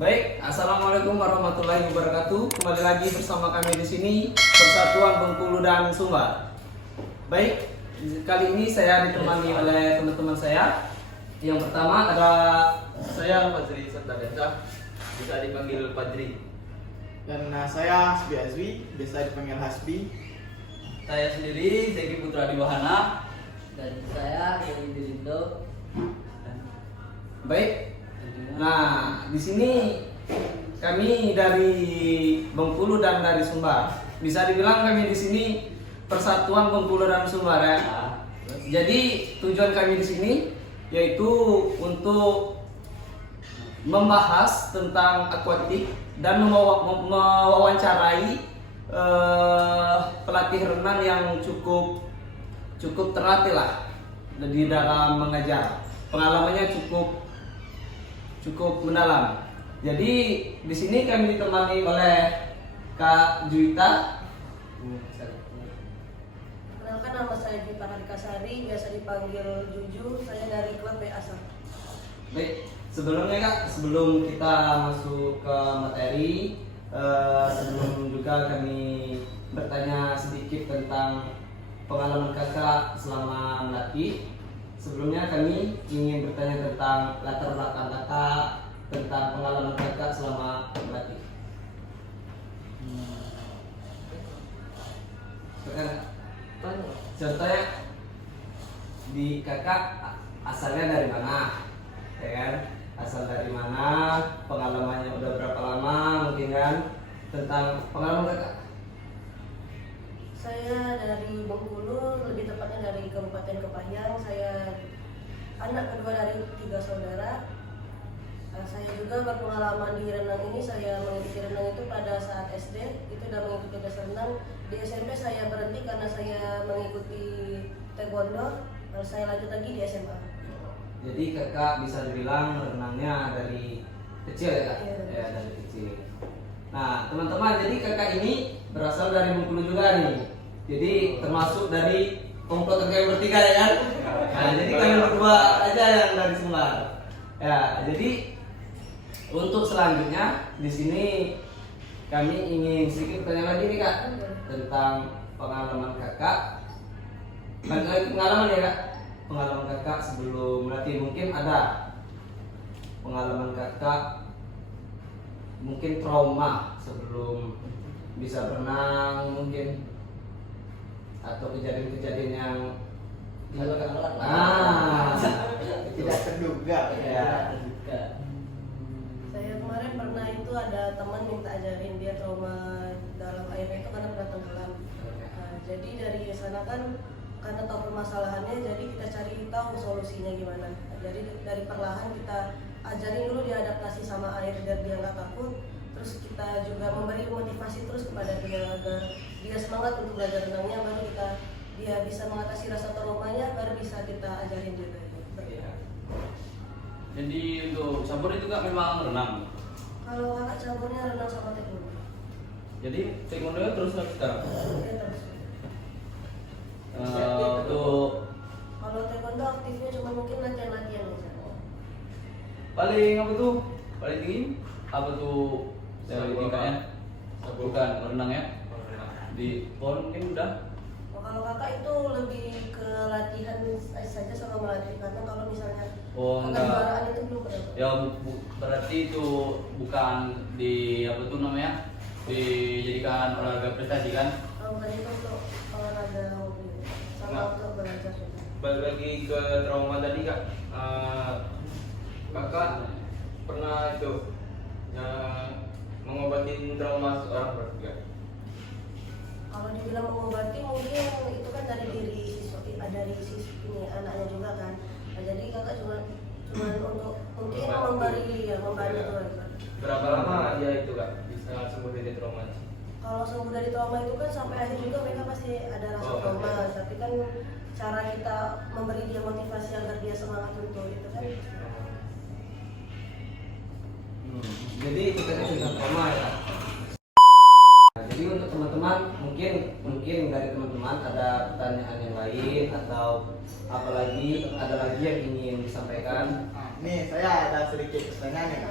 Baik, assalamualaikum warahmatullahi wabarakatuh. Kembali lagi bersama kami di sini Persatuan Bengkulu dan Sumbar. Baik, kali ini saya ditemani oleh teman-teman saya. Yang pertama ada Saya Fadri Sertadensa, bisa dipanggil Fadri. Dan saya Hasbi Azwi, biasa dipanggil Hasbi. Saya sendiri Zeki Putra Diwahana. Dan saya Yuli Dirindo. Baik. Nah, di sini kami dari Bengkulu dan dari Sumbar. Bisa dibilang kami di sini Persatuan Bengkulu dan Sumbar ya. Jadi tujuan kami di sini yaitu untuk membahas tentang akuatik dan mewawancarai pelatih renang yang cukup terlatih lah di dalam mengajar. Pengalamannya cukup mendalam. Jadi di sini kami ditemani oleh Kak Juwita. Perkenalkan, nama saya Juwita Harikasari, biasa dipanggil Juju. Saya dari klub BASA. Baik, sebelumnya Kak, sebelum kita masuk ke materi, sebelum juga kami bertanya sedikit tentang pengalaman Kakak selama melatih. Sebelumnya kami ingin bertanya tentang latar belakang Kakak, tentang pengalaman Kakak selama melatih. Contohnya di Kakak asalnya dari mana, ya kan? Asal dari mana, pengalamannya udah berapa lama, mungkin kan? Tentang pengalaman Kakak. Saya dari Bengkulu, lebih tepatnya dari Kabupaten Kepanjang. Saya anak kedua dari 3 saudara. Saya juga berpengalaman di renang ini. Saya mengikuti renang itu pada saat SD, itu sudah mengikuti les renang. Di SMP saya berhenti karena saya mengikuti taekwondo. Lalu saya lanjut lagi di SMA. Jadi Kakak bisa dibilang renangnya dari kecil ya Kak? Iya. Ya, dari kecil. Nah teman-teman, jadi Kakak ini berasal dari Bengkulu juga nih. Jadi termasuk dari komplotan kami bertiga ya kan? Nah jadi kami berdua aja yang dari Sumbar. Ya, jadi untuk selanjutnya di sini kami ingin sedikit bertanya lagi nih Kak tentang pengalaman Kakak. Balik lagi pengalaman ya Kak. Pengalaman Kakak sebelum melatih, mungkin ada pengalaman Kakak mungkin trauma sebelum bisa berenang mungkin, atau kejadian-kejadian yang Tidak terduga. ya. Saya kemarin pernah itu ada teman minta ajarin, dia trauma dalam air itu karena pernah tenggelam. Jadi dari sana kan karena tahu permasalahannya, jadi kita cari tahu solusinya gimana. Jadi dari perlahan kita ajarin dulu dia adaptasi sama air biar dia nggak takut. Terus kita juga memberi motivasi terus kepada dia agar dia semangat untuk belajar renangnya, baru dia bisa mengatasi rasa traumanya, baru bisa kita ajarin juga. Jadi untuk campur itu Kak memang renang. Kalau kakak campurnya renang sama taekwondo. Jadi taekwondo terus sampai sekarang. Ya, terus. Untuk Kalau taekwondo aktifnya cuma mungkin latihan-latihan aja. paling apa tuh? Paling tinggi? Apa tuh? Saya tingkatnya? Bukan renang ya? Di pon mungkin udah. Kalau kakak itu lebih ke latihan saja sama melatih, karena kalau misalnya Oh, kakak enggak. juaraan itu belum pernah. Ya berarti itu bukan di apa tuh namanya? Dijadikan olahraga prestasi kan? Kalau bukan itu untuk olahraga hobi sama Nah. untuk belajar juga. Balik lagi ke trauma tadi Kak. Kakak pernah itu mengobatin trauma seorang berarti Kak? Kalau dibilang mengobati mungkin itu kan dari diri dari sisi ini anaknya juga kan. Nah, jadi kakak cuma untuk mungkin membantu aja. Berapa lama dia itu Kak bisa sembuh dari trauma? Kalau sembuh dari trauma itu kan sampai akhir juga mereka pasti ada rasa trauma, tapi kan cara kita memberi dia motivasi agar dia semangat untuk itu kan. Jadi itu tadi tentang trauma ya Kak. Nah, jadi untuk teman-teman mungkin dari teman-teman ada pertanyaan yang lain atau apalagi ada lagi yang ingin disampaikan. Nih saya ada sedikit pertanyaan nih.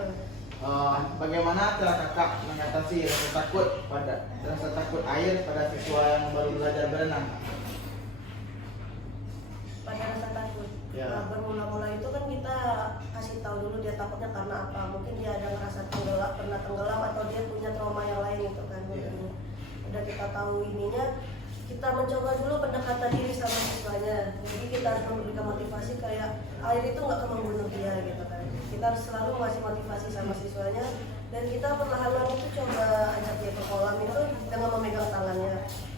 bagaimana cara kakak mengatasi rasa takut air pada siswa yang baru belajar berenang? Pada rasa takut. Ya. Nah, bermula-mula itu kan kita kasih tahu dulu dia takutnya karena apa. Mungkin dia ada ngerasa tenggelam, pernah tenggelam atau dia punya trauma yang lain gitu kan. Ya. Udah kita tahu ininya, kita mencoba dulu pendekatan diri sama siswanya. Jadi kita harus memberikan motivasi kayak air itu nggak akan membunuh dia gitu kan. Kita harus selalu ngasih motivasi sama siswanya dan kita perlahan-lahan itu coba ajak dia ke kolam itu dengan memegang tangannya.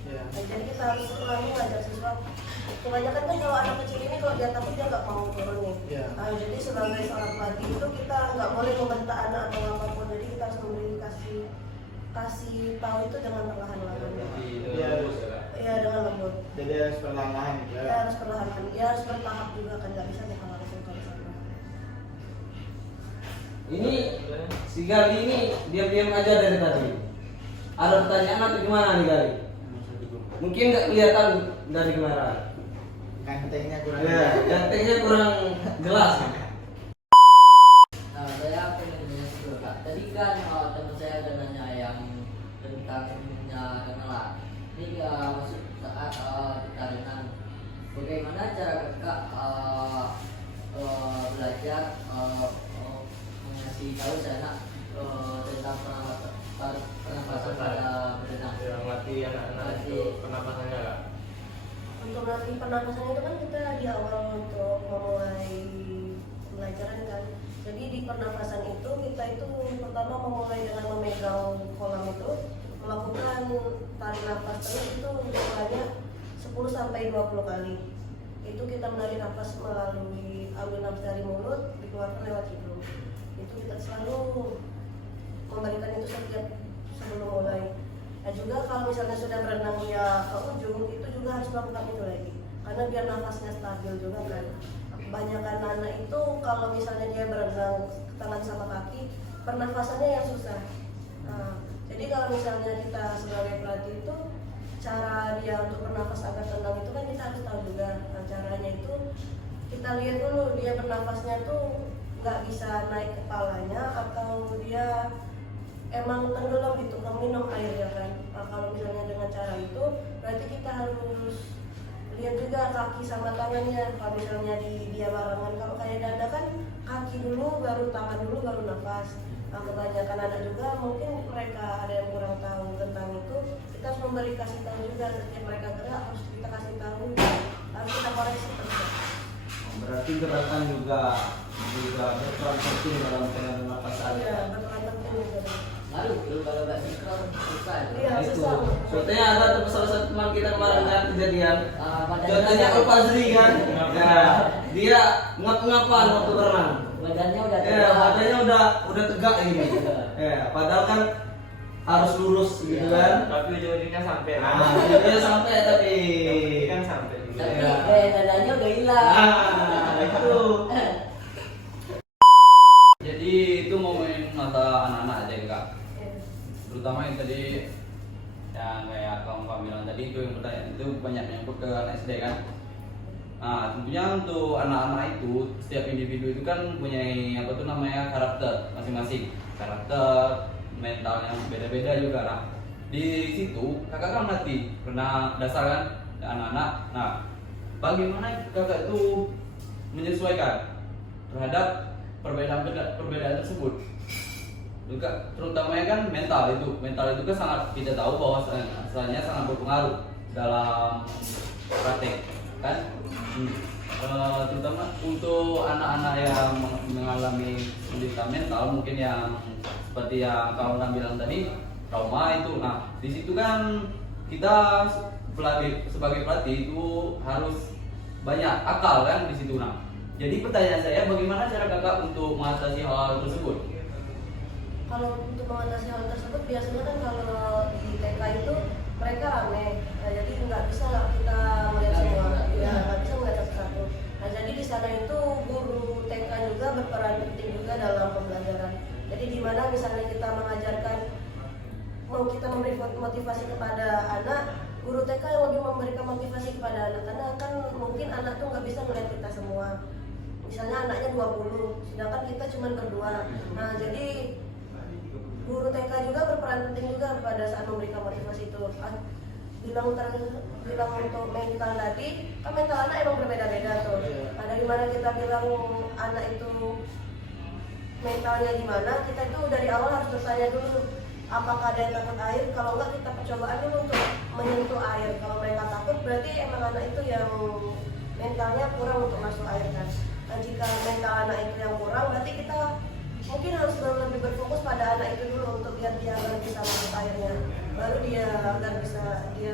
Ya. Nah, jadi kita harus selalu ngajak siswa. Kebanyakan kan kalau anak kecil ini kalau dia takut dia nggak mau turun nih. Ya. Nah, jadi sebagai seorang pelatih itu kita nggak boleh membentak anak atau apapun. Jadi kita harus memberi kasih tahu itu dengan perlahan-lahan. Jadi Iya. bagus ya kak. Iya dengan lembut. Jadi harus perlahan-lahan gitu Dia ya. harus perlahan, dia harus bertahap juga kan nggak bisa kita langsung ke sana. Ini si Gali ini diam-diam aja dari tadi. Ada pertanyaan atau gimana nih Gali? Mungkin nggak kelihatan dari kemarin. Gantengnya kurang. Ya, gantengnya kurang jelas. Nah, saya pengen nanya dulu kak. Tadi kan teman saya ada nanya yang tentang minimnya kenalan. Ini maksud saat kita renang. Bagaimana cara kakak belajar mengasih tahu saya tentang pernapasan pada berenang? Ya, ngelatih anak-anak itu pernapasannya kak. Untuk melatih pernapasan itu kan kita di awal untuk memulai pembelajaran kan. Jadi di pernapasan itu kita itu pertama memulai dengan memegang kolam itu, melakukan tarik nafas terus itu jumlahnya 10 sampai 20 kali. Itu kita menarik nafas melalui ambil nafas dari mulut, dikeluarkan lewat hidung. Itu kita selalu memberikan itu setiap sebelum mulai. Nah juga kalau misalnya sudah berenang ya ke ujung itu juga harus melakukan itu lagi karena biar nafasnya stabil juga kan. Kebanyakan anak itu kalau misalnya dia berenang tangan sama kaki pernafasannya yang susah. Nah, jadi kalau misalnya kita sebagai pelatih itu cara dia untuk bernafas agar tenang itu kan kita harus tahu juga. Nah, caranya itu kita lihat dulu dia bernafasnya tuh nggak bisa naik kepalanya atau dia emang tenggelam gitu, minum air ya kan. Nah, kalau misalnya dengan cara itu berarti kita harus lihat juga kaki sama tangannya. Kalau misalnya dia barengan, kalau kayak Dada kan kaki dulu baru tangan dulu baru nafas. Nah, kebanyakan anak juga mungkin mereka ada yang kurang tahu tentang itu. Kita harus memberi kasih tahu juga setiap mereka gerak harus kita kasih tahu, harus kita koreksi terus. Berarti gerakan juga berperan penting dalam pernapasan. Iya, berperan penting juga. Lalu kalau nggak sinkron susah. Iya, Nah, itu. susah. Contohnya ada tuh salah satu teman kita kemarin kan kejadian. Badannya Contohnya udah- Al Fazri kan. Ya, dia ngap-ngapan waktu berenang. badannya udah Ya, tegak. badannya udah tegak ini. Ya, padahal kan harus lurus gitu kan. Tapi ujung-ujungnya sampai. Nah, dia sampai tapi. Ini kan sampai juga. Tapi Ya. gaya dadanya udah hilang. Nah, itu. Jadi itu momen masa anak-anak aja kak. Iya. Terutama yang tadi yang kayak kamu bilang tadi itu yang pertanyaan itu banyak menyangkut ke anak SD kan. Nah tentunya untuk anak-anak itu setiap individu itu kan punya apa tuh namanya karakter masing-masing, karakter mental yang beda-beda juga lah. Di situ kakak kan melatih pernah dasar kan anak-anak. Nah bagaimana kakak itu menyesuaikan terhadap perbedaan tersebut? Juga terutamanya kan mental itu kan sangat kita tahu bahwa asalnya sangat berpengaruh dalam praktek kan. Terutama untuk anak-anak yang mengalami kesulitan mental mungkin yang seperti yang kawan bilang tadi trauma itu. Nah di situ kan kita sebagai pelatih itu harus banyak akal kan di situ. Nah jadi pertanyaan saya bagaimana cara kakak untuk mengatasi hal tersebut? Kalau untuk mengatasi hal tersebut biasanya kan kalau di TK itu mereka rame, nah, jadi nggak bisa kita melihat semua, ya nggak bisa melihat satu-satu. Nah jadi di sana itu guru TK juga berperan penting juga dalam pembelajaran. Jadi di mana misalnya kita mengajarkan, mau kita memberi motivasi kepada anak, guru TK yang lebih memberikan motivasi kepada anak karena kan mungkin anak tuh nggak bisa melihat kita semua. Misalnya anaknya 20, sedangkan kita cuma berdua. Nah jadi penting juga pada saat memberikan motivasi itu. Bilang untuk mental tadi, kan mental anak emang berbeda-beda tuh. Nah, dari mana kita bilang anak itu mentalnya gimana, kita itu dari awal harus bertanya dulu apakah ada yang takut air. Kalau enggak, kita percobaan dulu untuk menyentuh air. Kalau mereka takut, berarti emang anak itu yang mentalnya kurang untuk masuk air kan. Dan jika mental anak itu yang kurang, berarti kita mungkin harus lebih berfokus pada anak itu dulu untuk biar dia bisa masuk airnya. Baru dia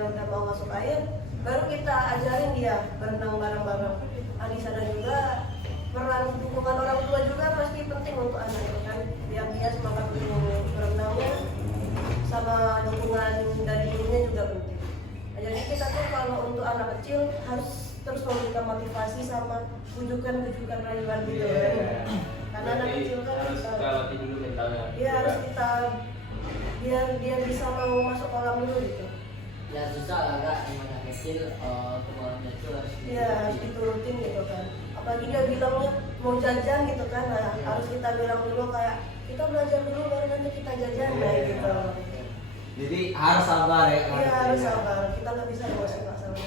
udah mau masuk air, baru kita ajarin dia berenang bareng-bareng. Di sana juga peran dukungan orang tua juga pasti penting untuk anak itu kan, biar dia semangat untuk berenangnya, sama dukungan dari ibunya juga penting. Nah, jadi kita tuh kalau untuk anak kecil harus terus memberikan motivasi sama bujukan rayuan gitu kan. Karena anak kecil kan harus kita latih dulu mentalnya. Iya, harus kita biar dia bisa mau masuk kolam dulu gitu. Ya susah lah kak, yang anak kecil kemauannya itu harus Iya, harus diturutin gitu kan. Apalagi dia bilangnya mau jajan gitu kan, nah harus kita bilang dulu kayak kita belajar dulu baru nanti kita jajan nah gitu. Jadi harus sabar ya. Iya, harus sabar. Kita nggak bisa emosi Pak, sama.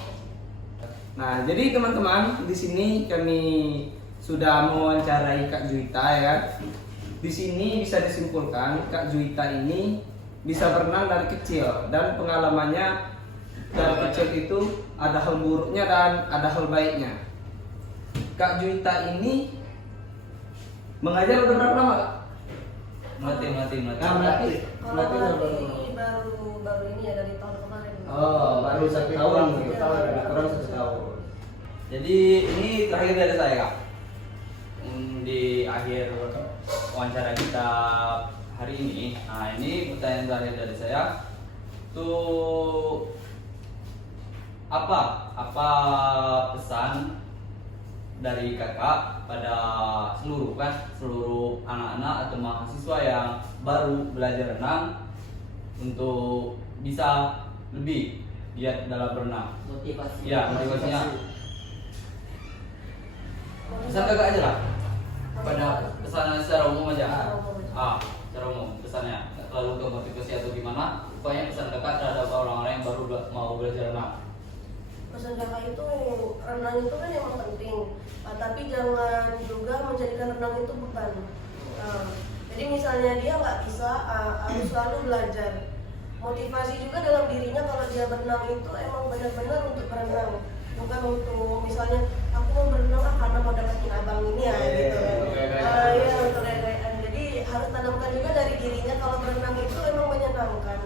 Nah, jadi teman-teman, di sini kami sudah mewawancarai Kak Juwita ya. Di sini bisa disimpulkan Kak Juwita ini bisa berenang dari kecil dan pengalamannya dari kecil itu ada hal buruknya dan ada hal baiknya. Kak Juwita ini mengajar udah berapa lama, Kak? Mati. Nah, Kalau berarti baru ini ya dari tahun kemarin. oh, baru 1 tahun, Iya. kurang 1 tahun. Jadi ini terakhir dari saya Kak. Di akhir wawancara kita hari ini, nah ini pertanyaan terakhir dari saya tuh apa pesan dari kakak pada seluruh anak-anak atau mahasiswa yang baru belajar renang untuk bisa lebih giat dalam berenang. motivasi. Ya, motivasinya. Pesan kakak aja lah. Pada pesan secara umum aja. Secara umum pesannya. Lalu ke motivasi atau gimana? Pokoknya pesan kakak terhadap orang-orang yang baru mau belajar renang. Pesan kakak itu renang itu kan emang penting, tapi jangan juga menjadikan renang itu beban. Jadi misalnya dia nggak bisa, harus selalu belajar. Motivasi juga dalam dirinya kalau dia berenang itu emang benar-benar untuk berenang, bukan untuk misalnya aku mau berenang karena mau dapetin abang ini ya gitu. Iya, untuk gaya-gayaan. Jadi harus tanamkan juga dari dirinya kalau berenang itu emang menyenangkan.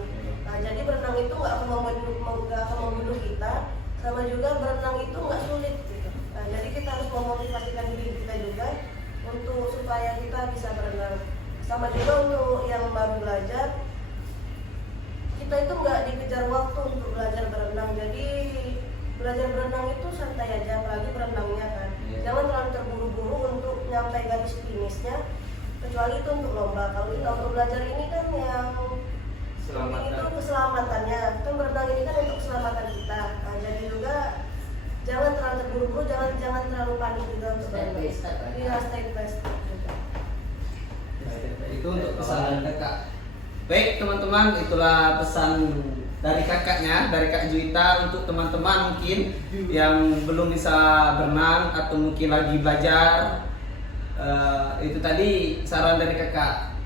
Nah, jadi berenang itu nggak akan membunuh kita. Sama juga berenang itu nggak sulit gitu. Nah, jadi kita harus memotivasikan diri kita juga untuk supaya kita bisa berenang. Sama juga untuk yang baru belajar, kita itu nggak dikejar waktu untuk belajar berenang. Jadi belajar berenang itu santai aja, apalagi berenangnya kan. Jangan terlalu terburu-buru untuk nyampe garis finishnya, kecuali itu untuk lomba. Kalau kita untuk belajar ini kan yang Keselamatan. itu keselamatannya, kan berenang ini kan untuk keselamatan kita. Nah, jadi juga jangan terlalu terburu-buru, jangan terlalu panik juga untuk Step by berenang. step, kan? Iya, step by step juga. Itu untuk pesan kakak. Baik teman-teman, itulah pesan dari kakaknya, dari Kak Juwita untuk teman-teman mungkin yang belum bisa berenang atau mungkin lagi belajar. Itu tadi saran dari kakak.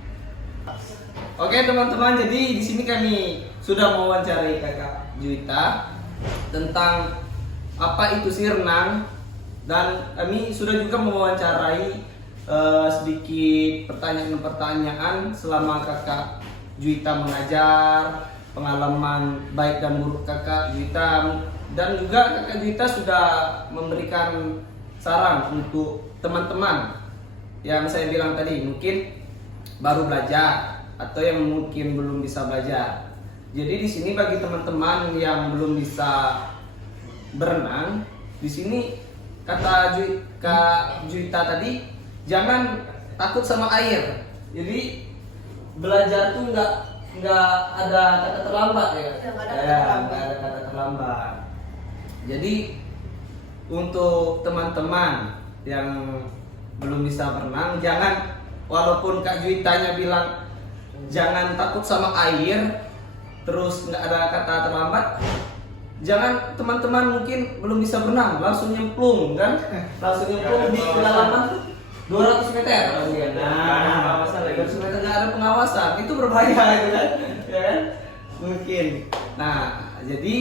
Oke teman-teman, jadi di sini kami sudah mewawancarai Kakak Juwita tentang apa itu sih renang, dan kami sudah juga mewawancarai sedikit pertanyaan-pertanyaan selama Kakak Juwita mengajar, pengalaman baik dan buruk Kakak Juwita, dan juga Kakak Juwita sudah memberikan saran untuk teman-teman yang saya bilang tadi mungkin baru belajar atau yang mungkin belum bisa belajar. Jadi di sini bagi teman-teman yang belum bisa berenang, di sini kata Kak Juwita tadi, jangan takut sama air. Jadi belajar tuh nggak ada kata terlambat ya. Nggak ada kata terlambat. Jadi untuk teman-teman yang belum bisa berenang, jangan, walaupun Kak Juwitanya bilang jangan takut sama air, terus nggak ada kata terlambat, jangan teman-teman mungkin belum bisa berenang langsung nyemplung kan, langsung nyemplung di kedalaman 200 meter. Nah, 200 meter nggak ada pengawasan, itu berbahaya gitu kan, ya kan? Mungkin. Nah, jadi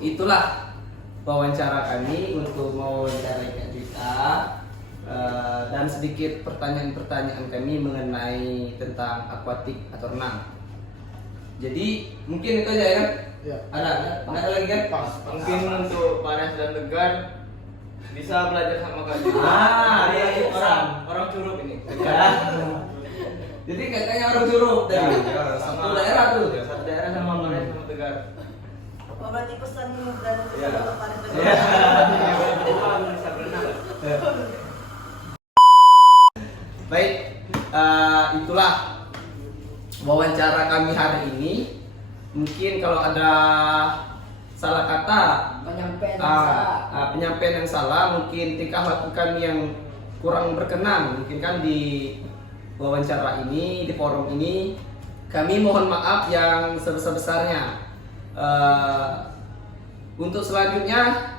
itulah wawancara kami untuk mewawancarai Kak Dita, dan sedikit pertanyaan-pertanyaan kami mengenai tentang akuatik atau renang. Jadi mungkin itu aja ya kan? Ya. Ada lagi kan? Pas. Mungkin untuk Panas dan Tegar bisa belajar sama Kak Dita. Dia itu orang Curug ini. ya. Jadi katanya orang Curug dari Ya, satu daerah tuh. Satu daerah sama Panas sama Tegar. Oh, berarti pesan dan Ya. untuk Panas dan Ya. Bisa berenang. Baik, itulah wawancara kami hari ini. Mungkin kalau ada salah kata, Penyampaian yang salah. penyampaian yang salah, mungkin tingkah laku kami yang kurang berkenan, mungkin kan di wawancara ini, di forum ini, kami mohon maaf yang sebesar-besarnya. Untuk selanjutnya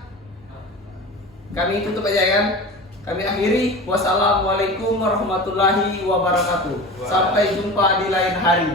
kami tutup aja kan. Kami akhiri. Wassalamualaikum warahmatullahi wabarakatuh. Sampai jumpa di lain hari.